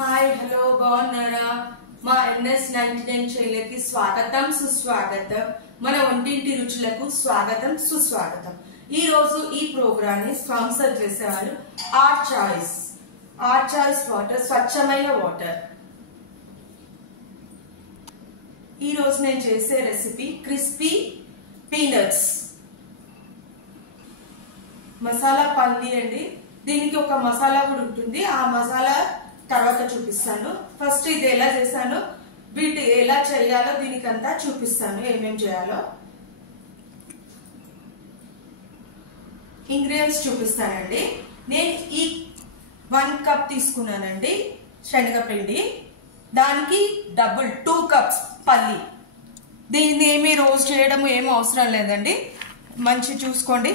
Hi hello బాగున్నారా? మా NS99 ఛానల్కి స్వాగతం సుస్వాగతం. మన వంటింటి రుచులకు స్వాగతం సుస్వాగతం. ఈ రోజు ఈ ప్రోగ్రామ్ ని స్పాన్సర్ చేసేవారు ఆర్ చాయిస్ వాటర్, స్వచ్ఛమైన వాటర్. ఈ రోజు నేను చేసే recipe crispy peanuts masala paneer అండి. దీనికి ఒక మసాలా కూడా ఉంటుంది, ఆ మసాలా తర్వాత చూపిస్తాను. ఫస్ట్ ఇది ఎలా చేశాను, వీటి ఎలా చేయాలో దీనికంతా చూపిస్తాను, ఏమేం చేయాలో. ఇంగ్రీడియంట్స్ చూపిస్తానండి. నేను ఈ 1 కప్ తీసుకున్నానండి శనగపిండి, దానికి డబుల్ 2 కప్స్ పల్లి. దీన్ని ఏమి రోస్ట్ చేయడం ఏమీ అవసరం లేదండి, మంచి చూసుకోండి.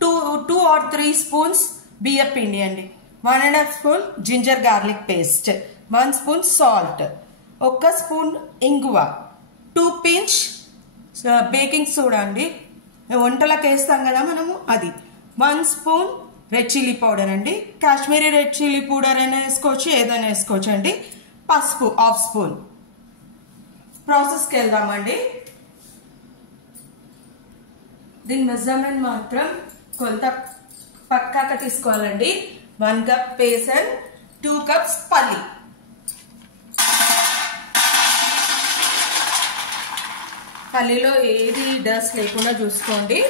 2 or 3 స్పూన్స్ బియ్య పిండి అండి, 1.5 spoon ginger garlic paste, 1 spoon salt, 1 spoon ఇంగువ, 2 పించ్ బేకింగ్ సోడా అండి, వంటలకు వేస్తాం కదా మనము అది, 1 స్పూన్ రెడ్ చిల్లీ పౌడర్ అండి, కాశ్మీరీ రెడ్ చిల్లీ పౌడర్ అయినా వేసుకోవచ్చు, ఏదైనా వేసుకోవచ్చు అండి, పసుపు 1/2 స్పూన్. ప్రాసెస్కి వెళ్దామండి. దీని మెజర్మెంట్ మాత్రం కొంత పక్కాగా తీసుకోవాలండి. 1 కప్ బేసన్, 2 కప్స్ పల్లి. పల్లిలో ఏది డస్ట్ లేకుండా చూసుకోండి.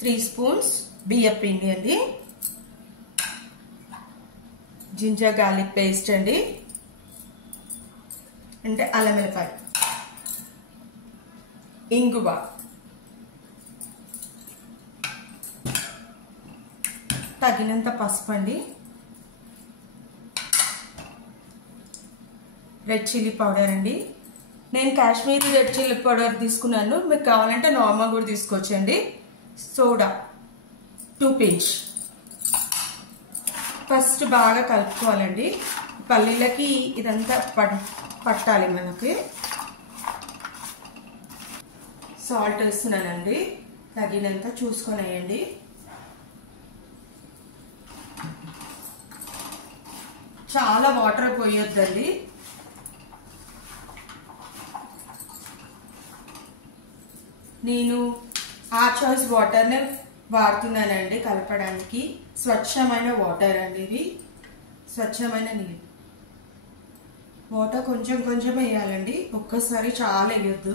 త్రీ స్పూన్స్ బియ్య పిండి అండి, జింజర్ గార్లిక్ పేస్ట్ అండి, అంటే అల్లం వెల్లిపాయ, ఇంగువ, తగినంత పసుపు అండి, రెడ్ చిల్లీ పౌడర్ అండి. నేను కాశ్మీరీ రెడ్ చిల్లీ పౌడర్ తీసుకున్నాను, మీకు కావాలంటే నార్మల్ కూడా తీసుకోవచ్చండి. Soda 2 pinch. ఫస్ట్ బాగా కలుపుకోవాలండి, పల్లీలకి ఇదంతా పట్టాలి మనకి. సాల్ట్ వేస్తున్నానండి, తగినంత చూసుకొని వేయండి. చాలా వాటర్ పోయొద్దండి. నేను ఆర్ చాయిస్ వాటర్ని వాడుతున్నానండి కలపడానికి. స్వచ్ఛమైన వాటర్ అండి, ఇవి స్వచ్ఛమైన నీళ్ళు. వాటర్ కొంచెం కొంచెం వేయాలండి, ఒక్కసారి చాలా వేయొద్దు.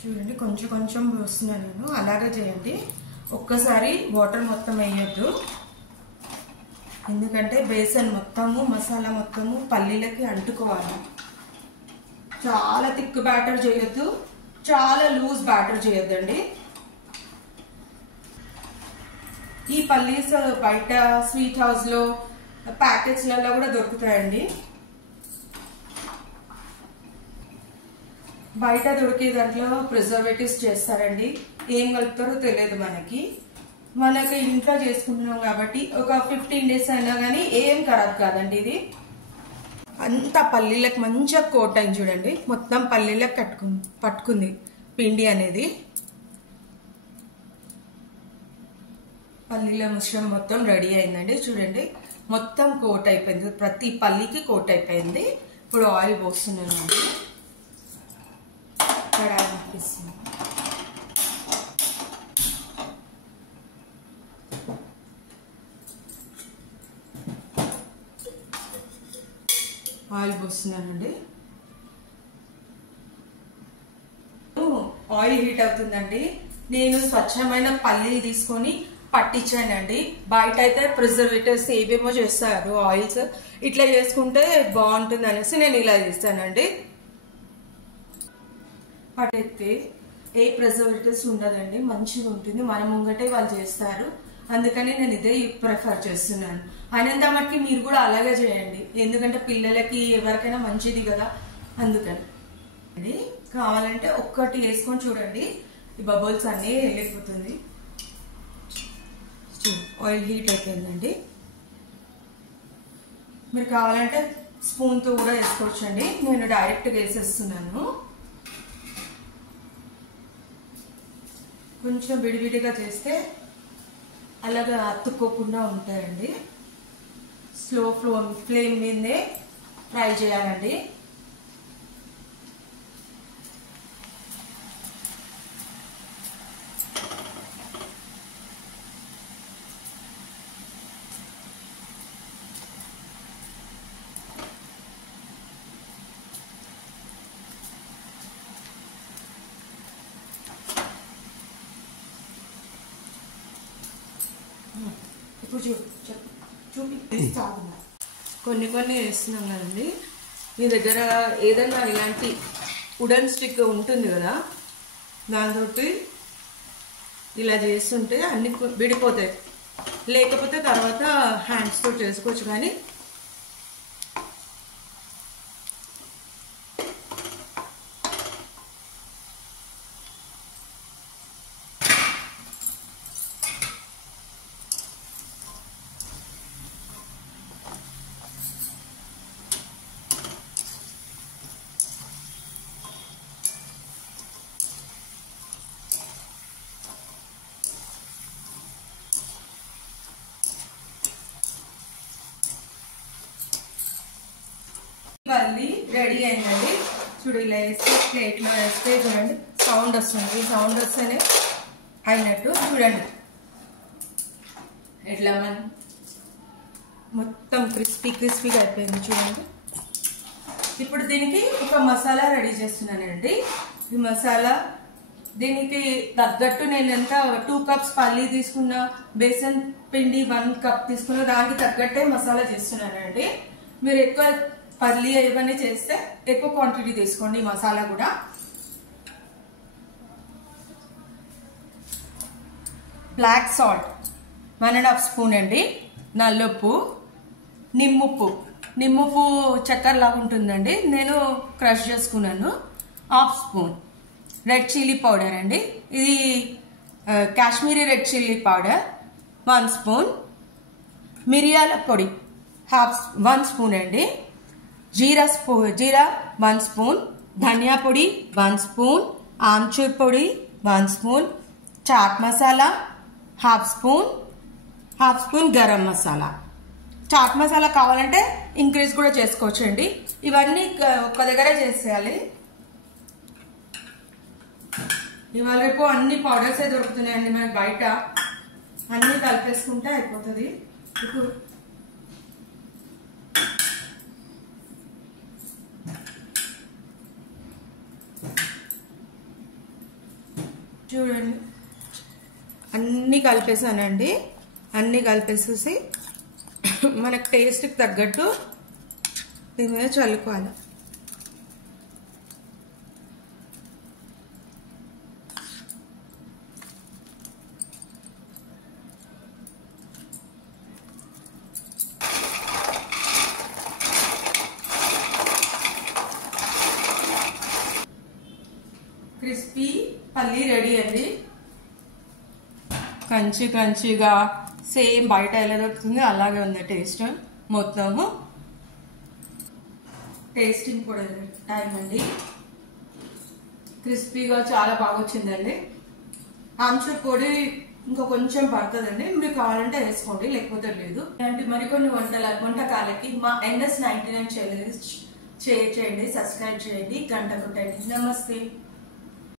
చూడండి, కొంచెం కొంచెం పోస్తున్నాను నేను, అలాగే చేయండి. ఒక్కసారి వాటర్ మొత్తం వేయొద్దు, ఎందుకంటే బేసన్ మొత్తము మసాలా మొత్తము పల్లీలకి అంటుకోవాలి. చాలా థిక్ బ్యాటర్ చేయొద్దు, చాలా లూజ్ బ్యాటర్ చేయొద్దండి. ఈ పల్లీస్ బయట స్వీట్ హౌస్ లో ప్యాకెట్స్లలో కూడా దొరుకుతాయండి. బయట దొరికే దాంట్లో ప్రిజర్వేటివ్స్ చేస్తారండి, ఏం కలుపుతారో తెలియదు మనకి. మనకి ఇంట్లో చేసుకుంటున్నాం కాబట్టి ఒక 15 days అయినా కానీ ఏం ఖరాబ్ కాదండి. ఇది అంతా పల్లీలకు మంచిగా కోట్ అయింది చూడండి, మొత్తం పల్లీలకు పట్టుకుంది పిండి అనేది. పల్లీల మిశ్రమం మొత్తం రెడీ అయిందండి, చూడండి మొత్తం కోట్ అయిపోయింది, ప్రతి పల్లీకి కోట్ అయిపోయింది. ఇప్పుడు ఆయిల్ పోస్తున్నాను అండి, కడాయి అనిపిస్తుంది. ఆయిల్ పోస్తున్నానండి. ఆయిల్ హీట్ అవుతుందండి. నేను స్వచ్ఛమైన పల్లీలు తీసుకొని పట్టించానండి. బయట అయితే ప్రిజర్వేటివ్స్ ఏవేమో చేస్తారు ఆయిల్స్, ఇట్లా చేసుకుంటే బాగుంటుంది అనేసి నేను ఇలా చేస్తానండి. పట్టెత్తే ఏ ప్రిజర్వేటివ్స్ ఉండదండి, మంచిగా ఉంటుంది. మన ముంగటే వాళ్ళు చేస్తారు, అందుకని నేను ఇదే ప్రిఫర్ చేస్తున్నాను. అయినంత మటుకి మీరు కూడా అలాగే చేయండి, ఎందుకంటే పిల్లలకి ఎవరికైనా మంచిది కదా, అందుకని. కావాలంటే ఒక్కటి వేసుకొని చూడండి, ఈ బబుల్స్ అన్నీ వెళ్ళిపోతుంది. ఆయిల్ హీట్ అయిపోయిందండి. మీరు కావాలంటే స్పూన్తో కూడా వేసుకోవచ్చండి. నేను డైరెక్ట్గా వేసేస్తున్నాను. కొంచెం విడివిడిగా చేస్తే అలాగా అతుక్కోకుండా ఉంటాయండి. స్లో ఫ్లేమ్ మీదే ఫ్రై చేయాలండి. ఇప్పుడు చూపిస్తాను. కొన్ని వేస్తున్నాం కదండి. మీ దగ్గర ఏదైనా ఇలాంటి వుడెన్ స్టిక్ ఉంటుంది కదా, దాంతో ఇలా చేస్తుంటే అన్ని విడిపోతాయి. లేకపోతే తర్వాత హ్యాండ్స్తో చేసుకోవచ్చు. కానీ పల్లి రెడీ అయిందండి. చూడు, ఇలా వేస్తే ప్లేట్లో వేస్తే చూడండి సౌండ్ వస్తుంది. సౌండ్ వస్తేనే అయినట్టు. చూడండి ఎట్లా మొత్తం క్రిస్పీగా అయిపోయింది. చూడండి. ఇప్పుడు దీనికి ఒక మసాలా రెడీ చేస్తున్నానండి. ఈ మసాలా దీనికి తగ్గట్టు నేను ఎంత 2 కప్స్ పల్లి తీసుకున్నా, బేసన్ పిండి 1 కప్ తీసుకున్నా, దానికి తగ్గట్టే మసాలా చేస్తున్నానండి. మీరు ఎక్కువ పల్లి ఇవన్నీ చేస్తే ఎక్కువ క్వాంటిటీ తీసుకోండి. మసాలా కూడా బ్లాక్ సాల్ట్ 1.5 స్పూన్ అండి. నల్లొప్పు, నిమ్మప్పు చక్కెర లాగా ఉంటుందండి, నేను క్రష్ చేసుకున్నాను. 1/2 స్పూన్ రెడ్ చిల్లీ పౌడర్ అండి. ఇది Kashmiri red chilli powder 1 spoon. మిరియాల పొడి 1 స్పూన్ అండి. జీరా 1 స్పూన్. ధనియా పొడి 1 స్పూన్. ఆమ్చూర్ పొడి 1 spoon. Chaat masala 1/2 spoon. 1/2 spoon garam masala. Chaat masala కావాలంటే ఇంక్రీజ్ కూడా చేసుకోవచ్చు అండి. ఇవన్నీ ఒక దగ్గర చేసేయాలి. ఇవాళ రేపు అన్ని పౌడర్సే దొరుకుతున్నాయండి మనకి బయట. అన్ని కలిపేసుకుంటే అయిపోతుంది. ఇప్పుడు చూడండి, అన్నీ కలిపేసానండి. అన్నీ కలిపేసేసి మనకు టేస్ట్కి తగ్గట్టు దీని మీద చల్లుకోవాలి. క్రిస్పీ పల్లి రెడీ అండి. క్రంచీగా సేమ్ బయట ఎలా దొరుకుతుంది అలాగే ఉంది టేస్ట్. మొత్తము టేస్టింగ్ కూడా టైం అండి. క్రిస్పీగా చాలా బాగా వచ్చిందండి. ఆమ్చూర్ పొడి ఇంకా కొంచెం పడుతుందండి, మీరు కావాలంటే వేసుకోండి, లేకపోతే లేదు. ఇలాంటి మరికొన్ని వంటకాలకి మా NS99 ఛానల్ షేర్ చేయండి, సబ్స్క్రైబ్ చేయండి, గంట కొట్టండి. నమస్తే.